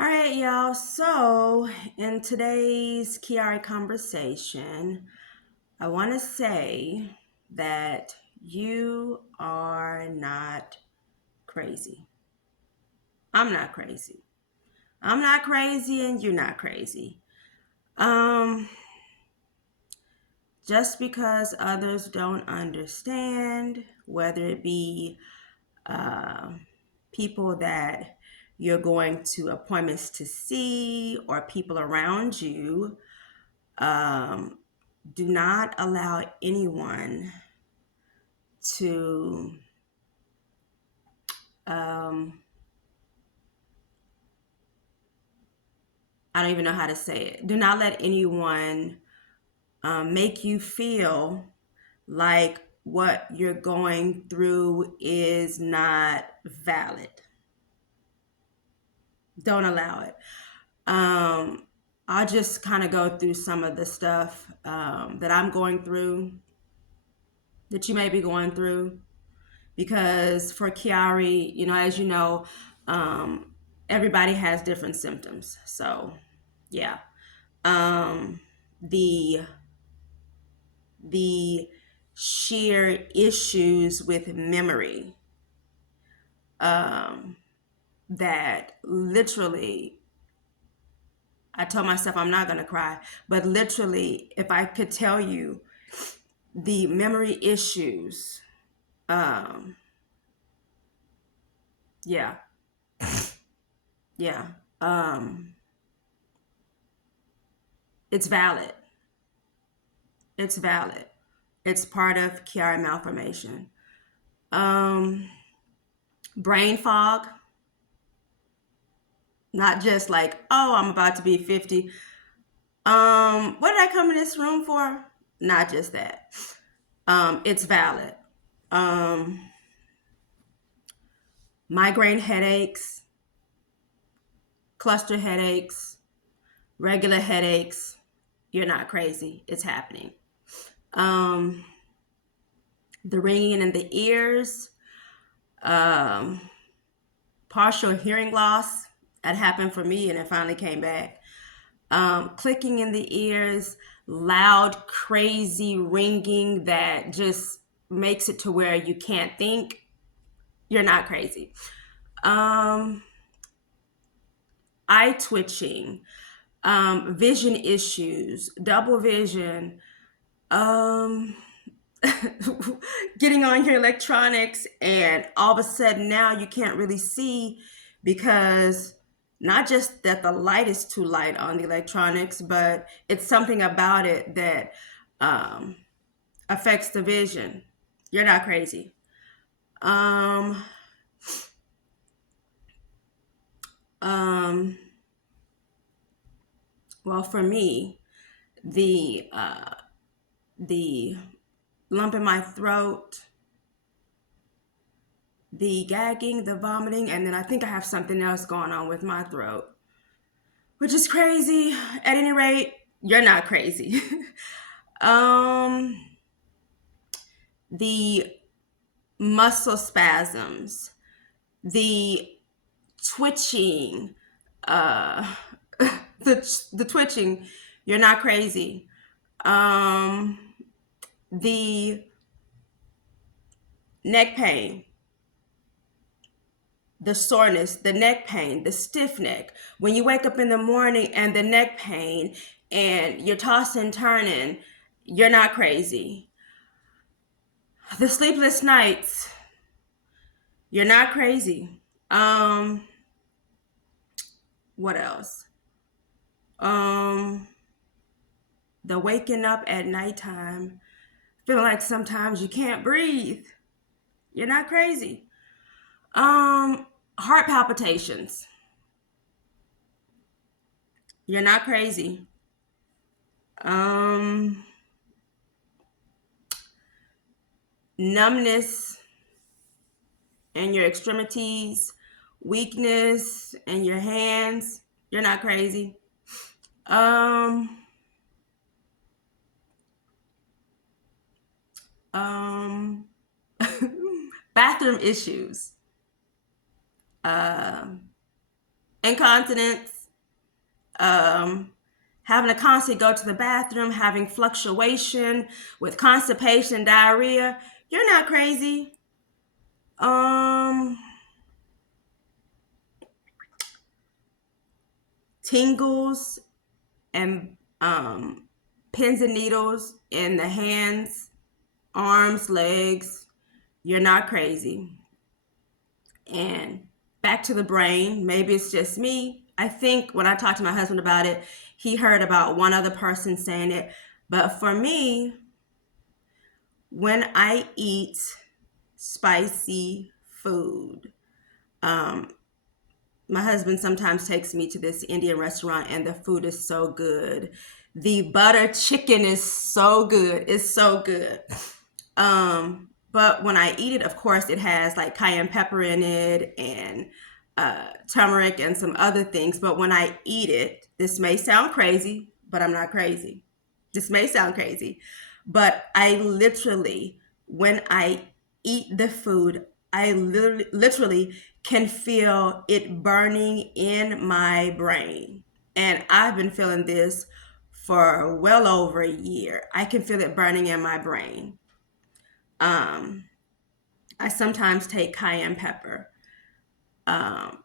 All right, y'all. So, in today's Chiari conversation, I want to say that you are not crazy. I'm not crazy. I'm not crazy, and you're not crazy. Um, just because others don't understand, whether it be uh, people that you're going to appointments to see or people around you, um, do not allow anyone to um, I don't even know how to say it. Do not let anyone make you feel like what you're going through is not valid. Don't allow it. I'll just kind of go through some of the stuff that I'm going through, that you may be going through. Because for Chiari, as you know, everybody has different symptoms. So, yeah. Um, the the sheer issues with memory, um, that literally, I told myself I'm not gonna cry, but literally, if I could tell you the memory issues, um, yeah, yeah, um, it's valid. It's valid. It's part of Chiari Malformation. Um, Brain fog, not just like, oh, I'm about to be 50. What did I come in this room for? Not just that. It's valid. Um, Migraine headaches, cluster headaches, regular headaches. You're not crazy. It's happening. Um, the ringing in the ears, um, partial hearing loss. That happened for me and it finally came back. Clicking in the ears, loud, crazy ringing that just makes it to where you can't think. You're not crazy. Um, Eye twitching, vision issues, double vision, um, getting on your electronics, and all of a sudden now you can't really see because not just that the light is too light on the electronics, but it's something about it that um, affects the vision. You're not crazy. Um, um, well, for me, the lump in my throat, the gagging, the vomiting, and then I think I have something else going on with my throat, which is crazy. At any rate, you're not crazy. um, the muscle spasms, the twitching, uh, the twitching, you're not crazy. Um, the neck pain, the soreness, the neck pain, the stiff neck. When you wake up in the morning and the neck pain and you're tossing and turning, you're not crazy. The sleepless nights, you're not crazy. What else? Um, the waking up at nighttime, feeling like sometimes you can't breathe. You're not crazy. Heart palpitations. You're not crazy. Um, Numbness in your extremities, weakness in your hands. You're not crazy. Um, um, bathroom issues. incontinence, um, having to constantly go to the bathroom, having fluctuation with constipation, diarrhea. You're not crazy. Um, Tingles and pins and needles in the hands, arms, legs. You're not crazy. And back to the brain, maybe it's just me. I think when I talked to my husband about it, he heard about one other person saying it. But for me, when I eat spicy food, um, my husband sometimes takes me to this Indian restaurant and the food is so good. The butter chicken is so good. It's so good. But when I eat it, of course, it has like cayenne pepper in it and turmeric and some other things. But when I eat it, this may sound crazy, but I'm not crazy. This may sound crazy, but I literally, when I eat the food, I literally can feel it burning in my brain. And I've been feeling this for well over a year. I can feel it burning in my brain. Um, I sometimes take cayenne pepper.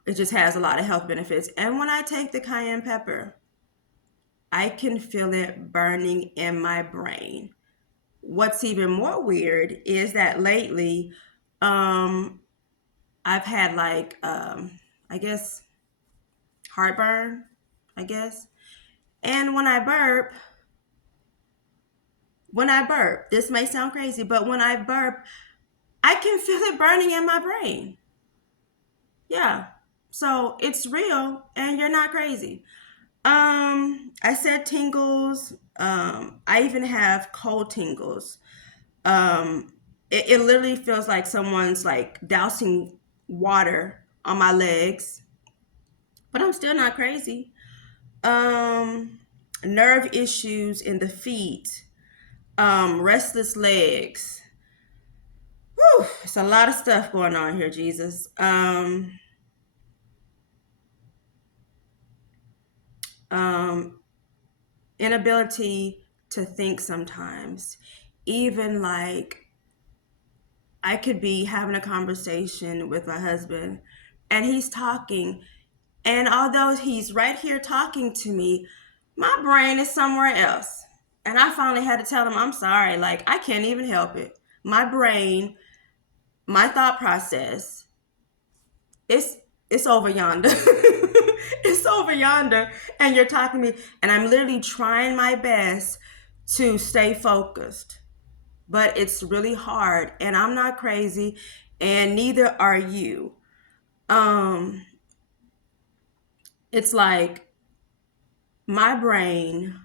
It just has a lot of health benefits. And when I take the cayenne pepper, I can feel it burning in my brain. What's even more weird is that lately, um, I've had like, I guess, heartburn, I guess. And when I burp, this may sound crazy, but when I burp, I can feel it burning in my brain. Yeah. So it's real and you're not crazy. I said tingles. I even have cold tingles. It literally feels like someone's like dousing water on my legs, but I'm still not crazy. Um, Nerve issues in the feet, restless legs. Whew, it's a lot of stuff going on here, Jesus. Um, Inability to think sometimes. Even like I could be having a conversation with my husband and he's talking, and although he's right here talking to me, my brain is somewhere else. And I finally had to tell him, I'm sorry, like I can't even help it. My brain, my thought process, it's it's over yonder. It's over yonder. And you're talking to me, and I'm literally trying my best to stay focused. But it's really hard, and I'm not crazy, and neither are you. Um, it's like my brain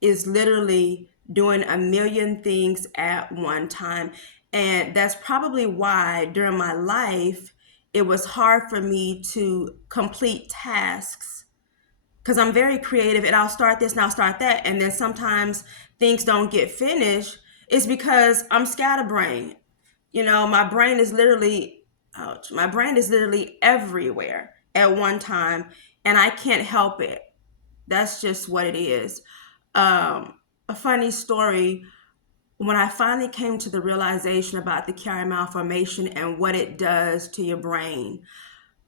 is literally doing a million things at one time. And that's probably why during my life, it was hard for me to complete tasks because I'm very creative and I'll start this and I'll start that. And then sometimes things don't get finished. It's because I'm scatterbrained. You know, my brain is literally, ouch, my brain is literally everywhere at one time and I can't help it. That's just what it is. A funny story, when I finally came to the realization about the Chiari Malformation and what it does to your brain,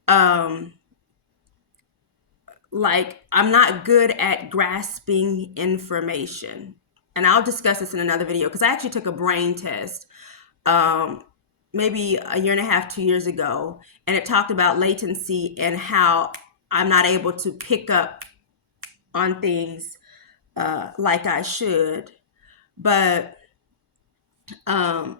um, like I'm not good at grasping information. And I'll discuss this in another video because I actually took a brain test um, maybe a year and a half, 2 years ago, and it talked about latency and how I'm not able to pick up on things like I should. But um,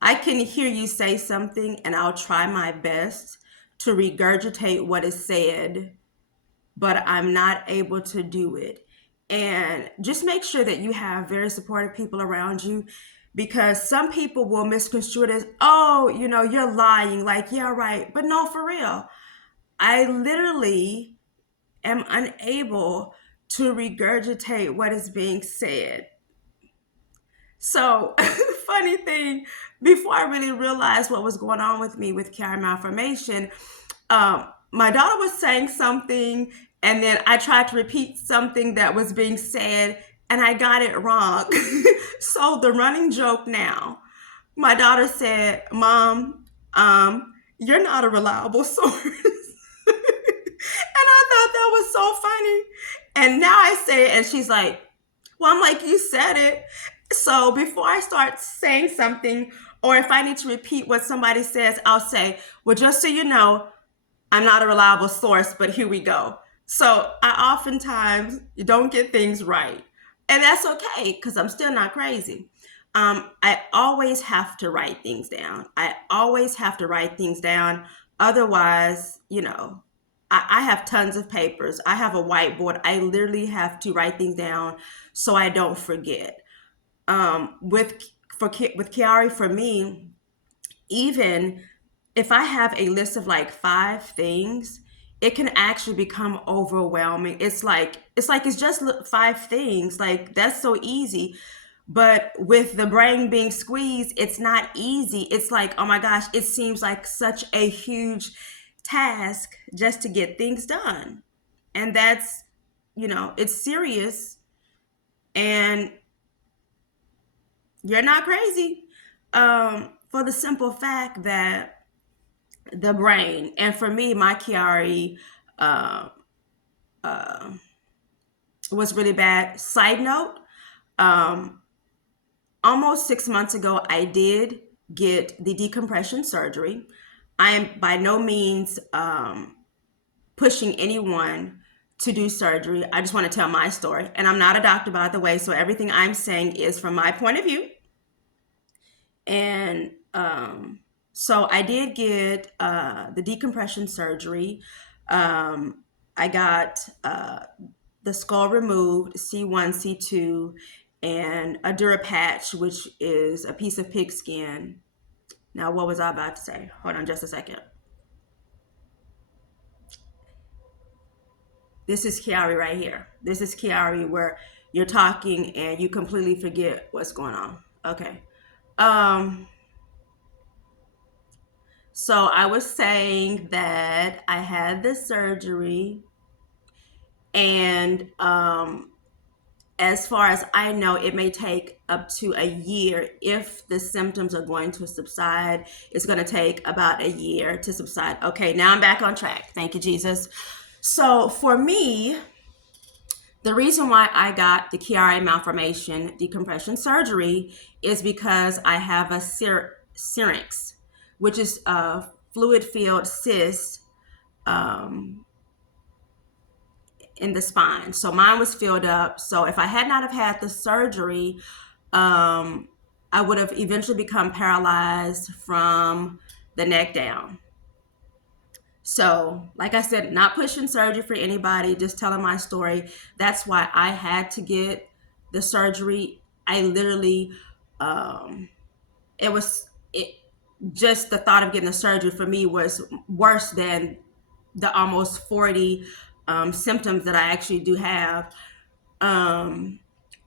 I can hear you say something, and I'll try my best to regurgitate what is said, but I'm not able to do it. And just make sure that you have very supportive people around you because some people will misconstrue it as, oh, you know, you're lying. Like, yeah, right. But no, for real. I literally am unable to regurgitate what is being said. So funny thing, before I really realized what was going on with me with Chiari Malformation, my daughter was saying something, and then I tried to repeat something that was being said, and I got it wrong. So the running joke now, my daughter said, "Mom, you're not a reliable source." And I thought that was so funny. And now I say it, and she's like, "Well," I'm like, "You said it." So before I start saying something, or if I need to repeat what somebody says, I'll say, "Well, just so you know, I'm not a reliable source, but here we go." So I oftentimes don't get things right. And that's okay because I'm still not crazy. I always have to write things down. I always have to write things down. Otherwise, I have tons of papers. I have a whiteboard. I literally have to write things down so I don't forget. With Chiari, for me, even if I have a list of like 5 things, it can actually become overwhelming. It's just 5 things. Like, that's so easy. But with the brain being squeezed, it's not easy. It's like, oh my gosh, it seems like such a huge task just to get things done. And that's, it's serious, and you're not crazy. For the simple fact that the brain, and for me, my Chiari uh, uh, was really bad. Side note, um, almost 6 months ago, I did get the decompression surgery. I am by no means pushing anyone to do surgery. I just want to tell my story. And I'm not a doctor, by the way, so everything I'm saying is from my point of view. And so I did get the decompression surgery. I got the skull removed, C1, C2, and a Dura patch, which is a piece of pig skin. Now, what was I about to say? Hold on just a second. This is Chiari right here. This is Chiari where you're talking and you completely forget what's going on. Okay. So I was saying that I had the surgery, and as far as I know, it may take up to a year if the symptoms are going to subside. It's going to take about a year to subside. Okay, now I'm back on track. Thank you, Jesus. So for me, the reason why I got the Chiari Malformation decompression surgery is because I have a syrinx, which is a fluid-filled cyst in the spine. So mine was filled up. So if I had not have had the surgery, I would have eventually become paralyzed from the neck down. So, like I said, not pushing surgery for anybody, just telling my story. That's why I had to get the surgery. I literally, just the thought of getting the surgery for me was worse than the almost 40 symptoms that I actually do have.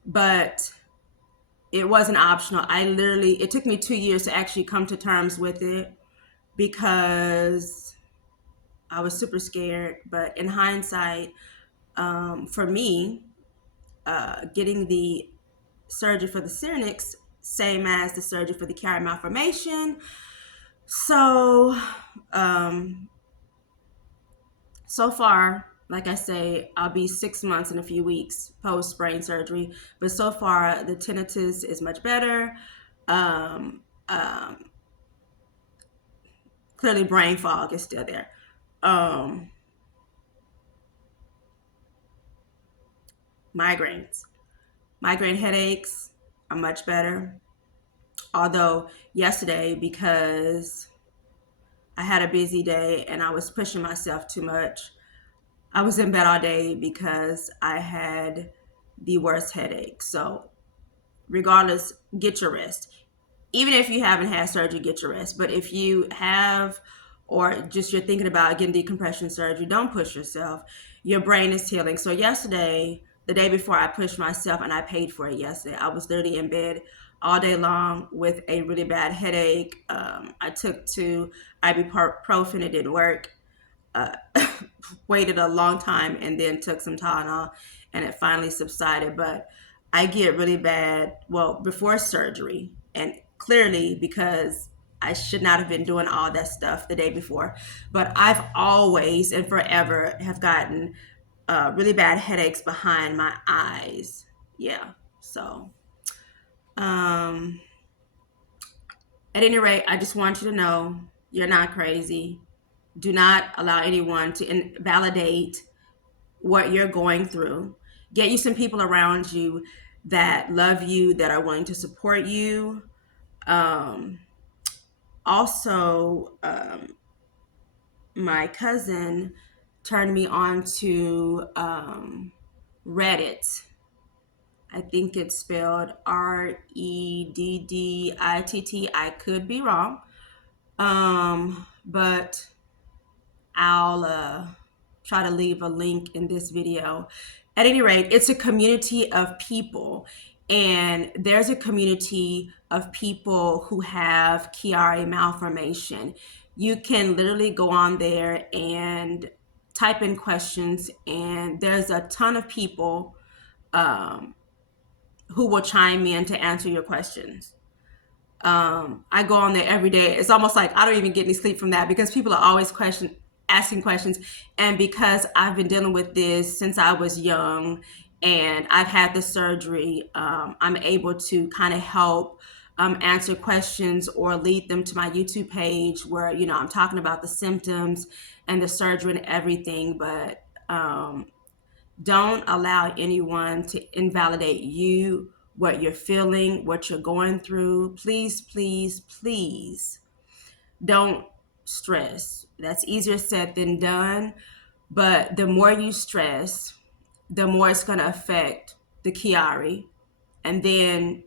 But it wasn't optional. It took me 2 years to actually come to terms with it because I was super scared. But in hindsight, for me, getting the surgery for the syrinx, same as the surgery for the Chiari Malformation. So, so far, like I say, I'll be 6 months and a few weeks post brain surgery. But so far, the tinnitus is much better. Clearly, brain fog is still there. Migraine headaches are much better. Although yesterday, because I had a busy day and I was pushing myself too much, I was in bed all day because I had the worst headache. So regardless, get your rest. Even if you haven't had surgery, get your rest. But if you have, or just you're thinking about getting decompression surgery, don't push yourself. Your brain is healing. So yesterday, the day before I pushed myself and I paid for it yesterday, I was literally in bed all day long with a really bad headache. I took to ibuprofen, it didn't work. Uh, Waited a long time and then took some Tylenol, and it finally subsided. But I get really bad, well, before surgery, and clearly because I should not have been doing all that stuff the day before. But I've always and forever have gotten really bad headaches behind my eyes. Yeah. So, um, at any rate, I just want you to know you're not crazy. Do not allow anyone to invalidate what you're going through. Get you some people around you that love you, that are willing to support you. Um, also, my cousin turned me on to Reddit. I think it's spelled Redditt. I could be wrong. But I'll try to leave a link in this video. At any rate, it's a community of people, and there's a community of people who have Chiari malformation. You can literally go on there and type in questions, and there's a ton of people um, who will chime in to answer your questions. I go on there every day. It's almost like I don't even get any sleep from that because people are always asking questions. And because I've been dealing with this since I was young and I've had the surgery, I'm able to kind of help answer questions or lead them to my YouTube page where, you know, I'm talking about the symptoms and the surgery and everything. But don't allow anyone to invalidate you, what you're feeling, what you're going through. Please, please, please don't stress. That's easier said than done. But the more you stress, the more it's going to affect the Chiari. And then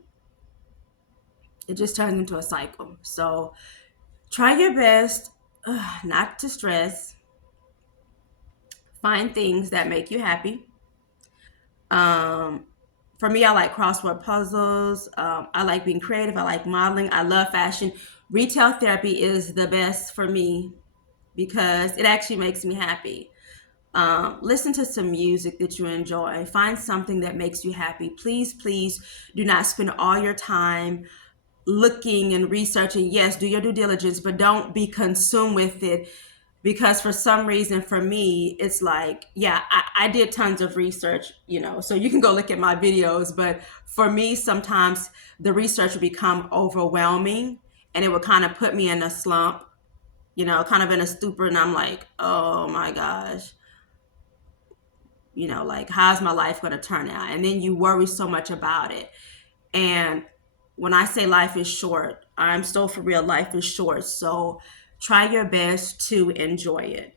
it just turns into a cycle. So try your best not to stress. Find things that make you happy. Um, for me, I like crossword puzzles. I like being creative. I like modeling. I love fashion. Retail therapy is the best for me because it actually makes me happy. Listen to some music that you enjoy. Find something that makes you happy. Please, please do not spend all your time looking and researching. Yes, do your due diligence, but don't be consumed with it because for some reason for me it's like, yeah, I did tons of research, you know, so you can go look at my videos, but for me sometimes the research would become overwhelming and it would kind of put me in a slump, you know, kind of in a stupor, and I'm like, oh my gosh, you know, like how's my life going to turn out? And then you worry so much about it. And when I say life is short, I'm still for real, life is short. So try your best to enjoy it.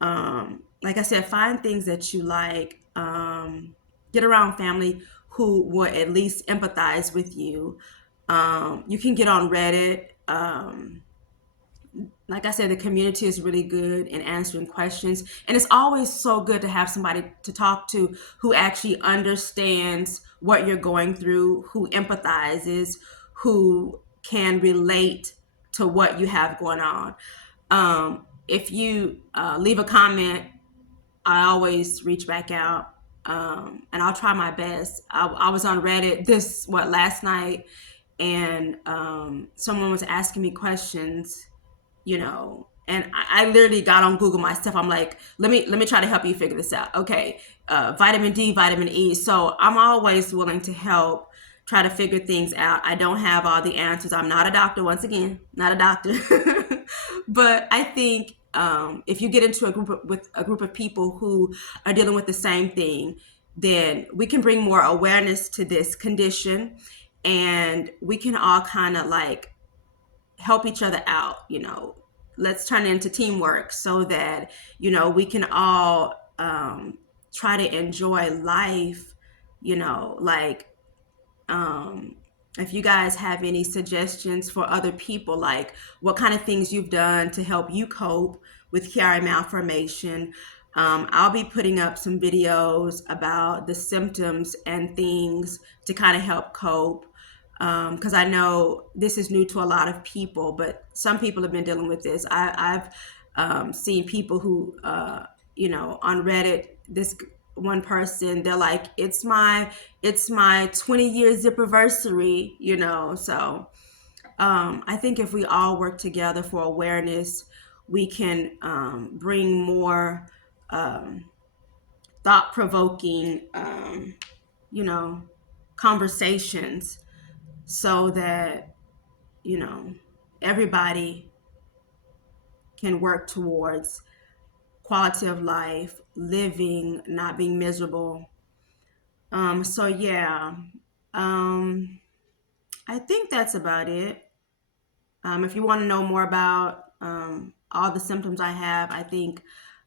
Like I said, find things that you like. Get around family who will at least empathize with you. You can get on Reddit. Like I said, the community is really good in answering questions. And it's always so good to have somebody to talk to who actually understands what you're going through, who empathizes, who can relate to what you have going on. If you leave a comment, I always reach back out, and I'll try my best. I was on Reddit last night, and someone was asking me questions, you know, and I literally got on Google myself. I'm like, let me try to help you figure this out. Okay, vitamin D, vitamin E. So I'm always willing to help, try to figure things out. I don't have all the answers. I'm not a doctor. Once again, not a doctor. But I think if you get into with a group of people who are dealing with the same thing, then we can bring more awareness to this condition, and we can all kind of like help each other out, you know. Let's turn it into teamwork so that, you know, we can all try to enjoy life, you know, like if you guys have any suggestions for other people, like what kind of things you've done to help you cope with Chiari malformation, I'll be putting up some videos about the symptoms and things to kind of help cope. because I know this is new to a lot of people, but some people have been dealing with this. I've seen people who, on Reddit, this one person, they're like, it's my 20 year zipperversary, so I think if we all work together for awareness, we can bring more um, thought provoking, you know, conversations so that, you know, everybody can work towards quality of life, living, not being miserable. So yeah, um, I think that's about it. If you want to know more about all the symptoms I have, I think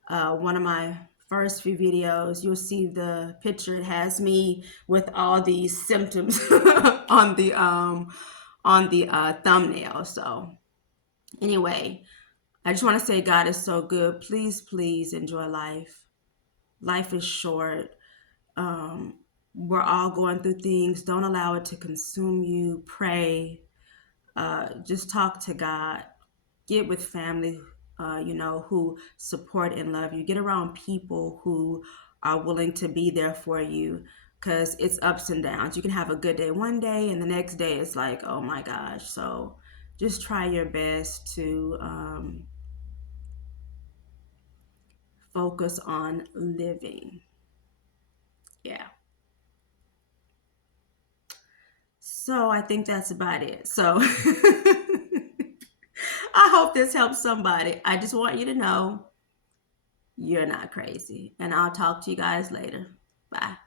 one of my first few videos, you'll see the picture. It has me with all these symptoms on the thumbnail. So anyway, I just want to say God is so good. Please, please enjoy life. Life is short. Um, we're all going through things. Don't allow it to consume you. Pray. Just talk to God. Get with family, who support and love you. Get around people who are willing to be there for you, because it's ups and downs. You can have a good day one day, and the next day it's like, oh my gosh. So just try your best to focus on living. Yeah. So I think that's about it. So I hope this helps somebody. I just want you to know you're not crazy. And I'll talk to you guys later. Bye.